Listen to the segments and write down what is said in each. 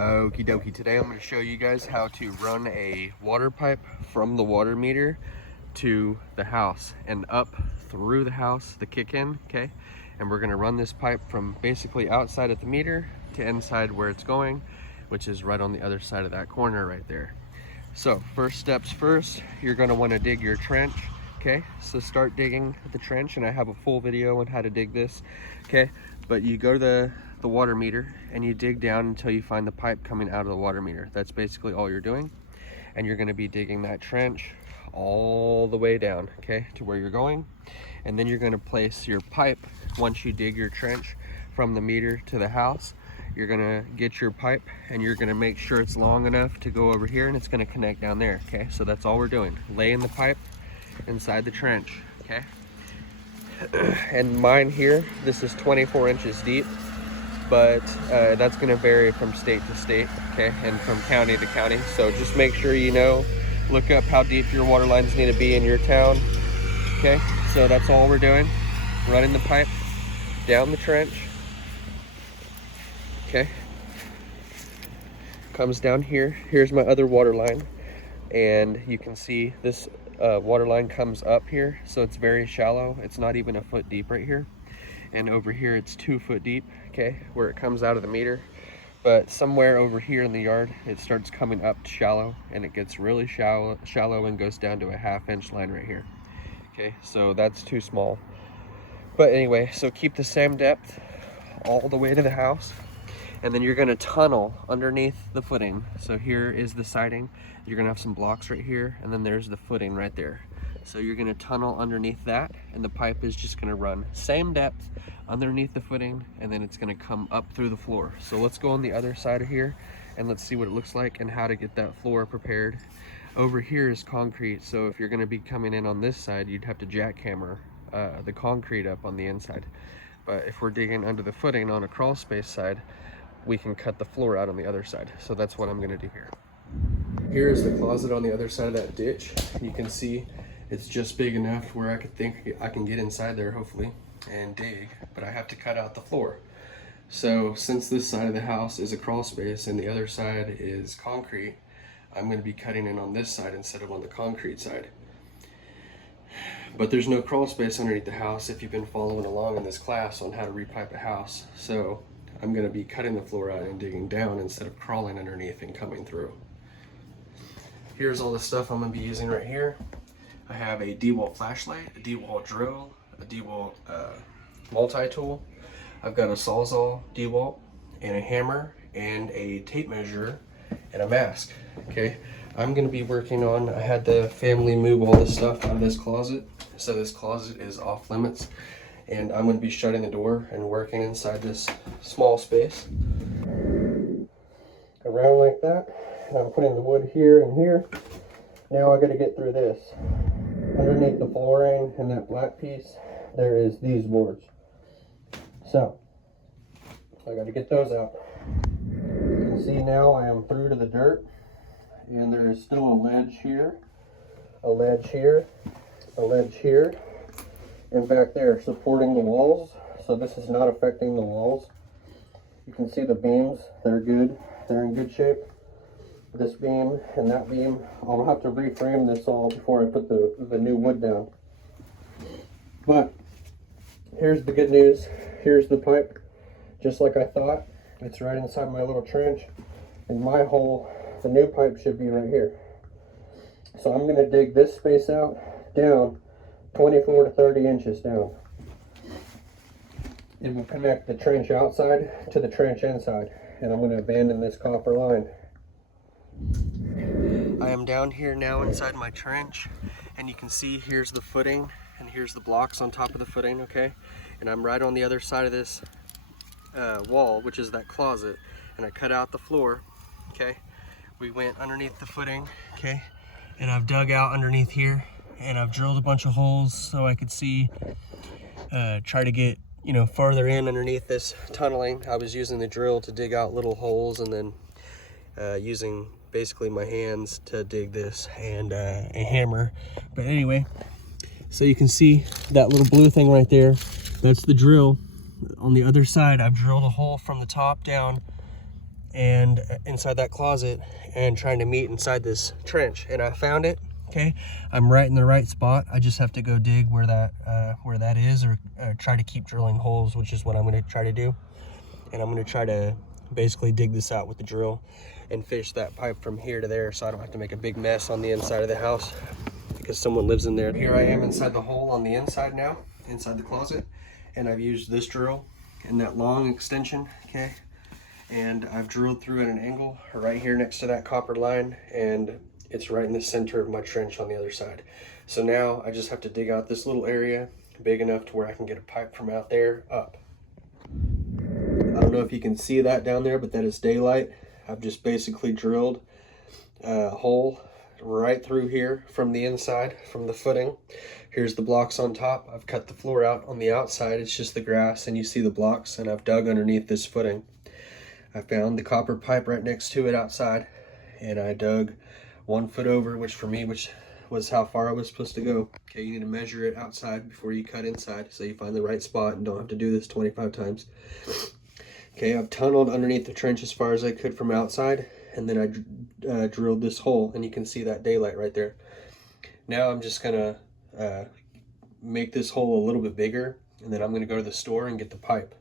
Okie dokie, today I'm going to show you guys how to run a water pipe from the water meter to the house and up through the house, the kick-in, okay? And we're going to run this pipe from basically outside at the meter to inside where it's going, which is right on the other side of that corner right there. So first steps first, you're going to want to dig your trench, okay? So start digging the trench, and I have a full video on how to dig this, okay? But you go to the water meter and you dig down until you find the pipe coming out of the water meter. That's basically all you're doing. And you're going to be digging that trench all the way down, okay, to where you're going. And then you're going to place your pipe once you dig your trench from the meter to the house. You're going to get your pipe and you're going to make sure it's long enough to go over here, and it's going to connect down there, okay? So that's all we're doing, laying the pipe inside the trench, okay? And mine here, this is 24 inches deep, but that's going to vary from state to state, okay, and from county to county. So just make sure you know, look up how deep your water lines need to be in your town, okay? So that's all we're doing, running the pipe down the trench, okay? Comes down here. Here's my other water line, and you can see this water line comes up here, so it's very shallow. It's not even a foot deep right here. And over here it's 2 foot deep, okay, where it comes out of the meter. But somewhere over here in the yard it starts coming up shallow, and it gets really shallow and goes down to a 1/2 inch line right here, okay? So that's too small. But anyway, so keep the same depth all the way to the house, and then you're going to tunnel underneath the footing. So here is the siding, you're going to have some blocks right here, and then there's the footing right there. So you're going to tunnel underneath that, and the pipe is just going to run same depth underneath the footing, and then it's going to come up through the floor. So let's go on the other side of here and let's see what it looks like and how to get that floor prepared. Over here is concrete, so if you're going to be coming in on this side, you'd have to jackhammer the concrete up on the inside. But if we're digging under the footing on a crawl space side, we can cut the floor out on the other side. So that's what I'm going to do here. Here is the closet on the other side of that ditch. You can see it's just big enough where I can get inside there, hopefully, and dig, but I have to cut out the floor. So since this side of the house is a crawl space and the other side is concrete, I'm going to be cutting in on this side instead of on the concrete side. But there's no crawl space underneath the house if you've been following along in this class on how to repipe a house. So I'm going to be cutting the floor out and digging down instead of crawling underneath and coming through. Here's all the stuff I'm going to be using right here. I have a DeWalt flashlight, a DeWalt drill, a DeWalt multi-tool. I've got a Sawzall DeWalt, and a hammer, and a tape measure, and a mask, okay? I'm gonna be working on, I had the family move all this stuff out of this closet, so this closet is off limits, and I'm gonna be shutting the door and working inside this small space. Around like that, and I'm putting the wood here and here. Now I gotta get through this. Underneath the flooring and that black piece, there is these boards. So, I got to get those out. You can see now I am through to the dirt, and there is still a ledge here, a ledge here, a ledge here, and back there supporting the walls. So this is not affecting the walls. You can see the beams, they're good, they're in good shape. This beam and that beam, I'll have to reframe this all before I put the new wood down. But here's the good news. Here's the pipe, just like I thought. It's right inside my little trench, and my hole, the new pipe should be right here. So I'm going to dig this space out, down 24 to 30 inches down. It will connect the trench outside to the trench inside, and I'm going to abandon this copper line. I am down here now inside my trench, and you can see here's the footing and here's the blocks on top of the footing, okay? And I'm right on the other side of this wall, which is that closet, and I cut out the floor, okay? We went underneath the footing, okay? And I've dug out underneath here, and I've drilled a bunch of holes so I could see, try to get, you know, farther in underneath this tunneling. I was using the drill to dig out little holes, and then using basically my hands to dig this, and a hammer. But anyway, so you can see that little blue thing right there, that's the drill. On the other side, I've drilled a hole from the top down and inside that closet and trying to meet inside this trench, and I found it. Okay, I'm right in the right spot. I just have to go dig where that is, or try to keep drilling holes, which is what I'm going to try to do. And I'm going to try to basically dig this out with the drill and fish that pipe from here to there, so I don't have to make a big mess on the inside of the house because someone lives in there. Here I am inside the hole on the inside now, inside the closet, and I've used this drill and that long extension, okay, and I've drilled through at an angle right here next to that copper line, and it's right in the center of my trench on the other side. So now I just have to dig out this little area big enough to where I can get a pipe from out there up. I don't know if you can see that down there, but that is daylight. I've just basically drilled a hole right through here from the inside, from the footing. Here's the blocks on top. I've cut the floor out on the outside. It's just the grass, and you see the blocks, and I've dug underneath this footing. I found the copper pipe right next to it outside, and I dug 1 foot over, which was how far I was supposed to go. Okay, you need to measure it outside before you cut inside, so you find the right spot and don't have to do this 25 times. Okay, I've tunneled underneath the trench as far as I could from outside, and then I drilled this hole, and you can see that daylight right there. Now I'm just gonna make this hole a little bit bigger, and then I'm gonna go to the store and get the pipe.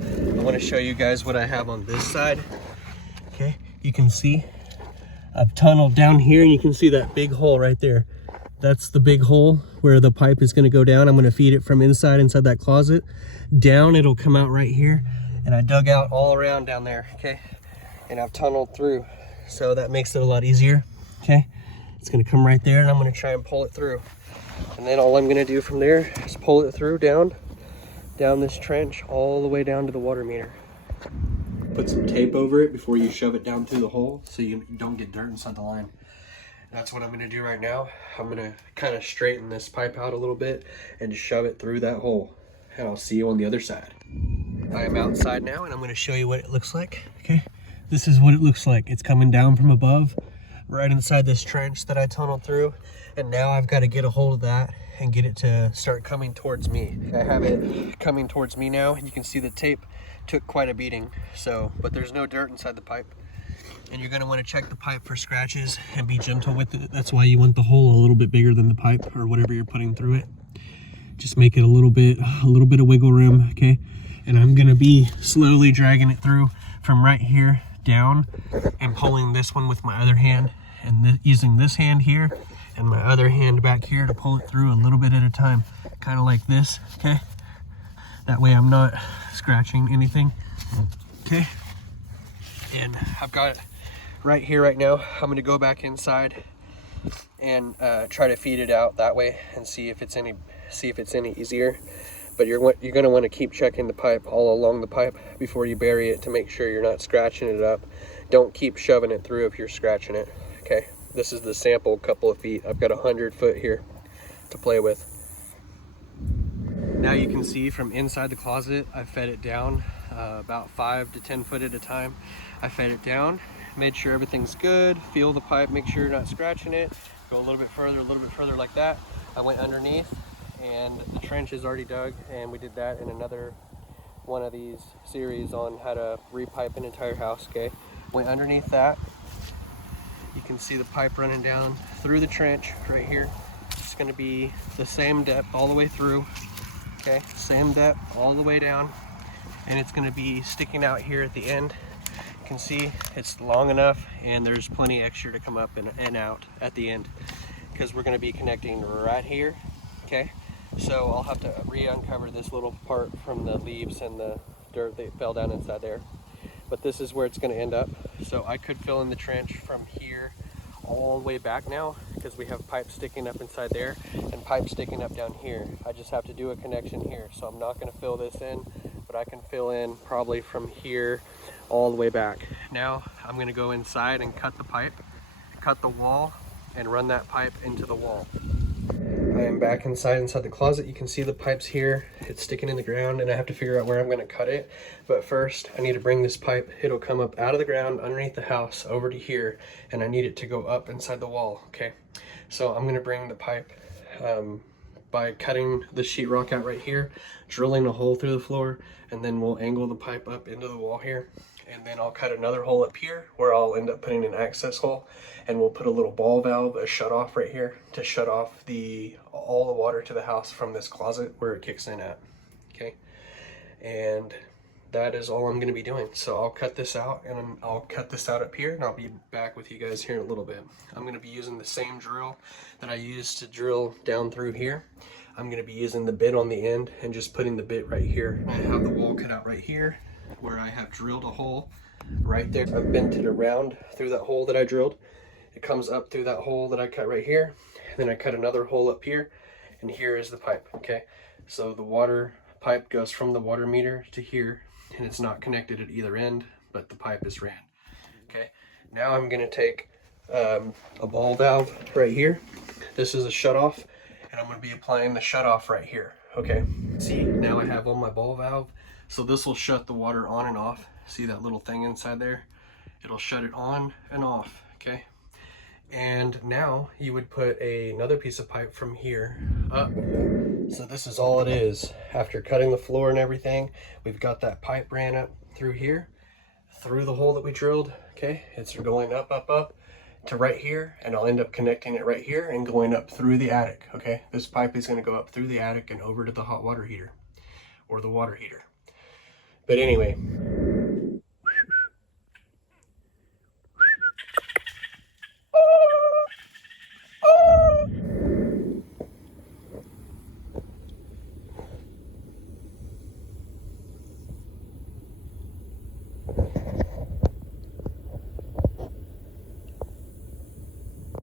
I want to show you guys what I have on this side. Okay, you can see I've tunneled down here, and you can see that big hole right there. That's the big hole where the pipe is going to go down. I'm going to feed it from inside that closet down. It'll come out right here, and I dug out all around down there, okay, and I've tunneled through, so that makes it a lot easier. Okay, it's going to come right there, and I'm going to try and pull it through, and then all I'm going to do from there is pull it through down this trench all the way down to the water meter. Put some tape over it before you shove it down through the hole so you don't get dirt inside the line. That's what I'm going to do right now. I'm going to kind of straighten this pipe out a little bit and shove it through that hole, and I'll see you on the other side. I am outside now, and I'm going to show you what it looks like. Okay, this is what it looks like. It's coming down from above right inside this trench that I tunneled through, and now I've got to get a hold of that and get it to start coming towards me. I have it coming towards me now. You can see the tape took quite a beating, but there's no dirt inside the pipe. And you're going to want to check the pipe for scratches and be gentle with it. That's why you want the hole a little bit bigger than the pipe or whatever you're putting through it. Just make it a little bit of wiggle room, okay? And I'm going to be slowly dragging it through from right here down and pulling this one with my other hand, and using this hand here and my other hand back here to pull it through a little bit at a time, kind of like this, okay? That way I'm not scratching anything, okay? And I've got it right here right now. I'm going to go back inside and try to feed it out that way and see if it's any easier. But you're going to want to keep checking the pipe all along the pipe before you bury it to make sure you're not scratching it up. Don't keep shoving it through if you're scratching it. Okay, this is the sample couple of feet. I've got 100 foot here to play with. Now you can see from inside the closet, I fed it down about 5 to 10 foot at a time. I fed it down, made sure everything's good, feel the pipe, make sure you're not scratching it, go a little bit further like that. I went underneath, and the trench is already dug, and we did that in another one of these series on how to repipe an entire house, okay? Went underneath that. You can see the pipe running down through the trench right here. It's gonna be the same depth all the way through, okay? Same depth all the way down, and it's gonna be sticking out here at the end. You can see it's long enough, and there's plenty extra to come up and out at the end, because we're gonna be connecting right here, okay? So I'll have to re-uncover this little part from the leaves and the dirt that fell down inside there. But this is where it's going to end up. So I could fill in the trench from here all the way back now, because we have pipe sticking up inside there and pipe sticking up down here. I just have to do a connection here. So I'm not going to fill this in, but I can fill in probably from here all the way back. Now I'm going to go inside and cut the pipe, cut the wall, and run that pipe into the wall. I am back inside the closet. You can see the pipes here. It's sticking in the ground, and I have to figure out where I'm going to cut it. But first, I need to bring this pipe. It'll come up out of the ground underneath the house over to here, and I need it to go up inside the wall, okay? So I'm going to bring the pipe by cutting the sheetrock out right here, drilling a hole through the floor, and then we'll angle the pipe up into the wall here, And then I'll cut another hole up here where I'll end up putting an access hole, and we'll put a little ball valve, a shut off right here to shut off all the water to the house from this closet where it kicks in at. Okay, and that is all I'm going to be doing. So I'll cut this out, and I'll cut this out up here, and I'll be back with you guys here in a little bit. I'm going to be using the same drill that I used to drill down through here. I'm going to be using the bit on the end and just putting the bit right here. I have the wall cut out right here where I have drilled a hole right there. I've bent it around through that hole that I drilled. It comes up through that hole that I cut right here. Then I cut another hole up here, and here is the pipe. Okay, so the water pipe goes from the water meter to here, and it's not connected at either end, but the pipe is ran. Okay, now I'm going to take a ball valve right here. This is a shut off, and I'm going to be applying the shut off right here. Okay, see, now I have on my ball valve, so this will shut the water on and off. See that little thing inside there? It'll shut it on and off. Okay, and now you would put another piece of pipe from here up. So this is all it is. After cutting the floor and everything, we've got that pipe ran up through here, through the hole that we drilled. Okay, it's going up, up, up to right here, and I'll end up connecting it right here and going up through the attic. Okay, this pipe is going to go up through the attic and over to the hot water heater or the water heater. But anyway,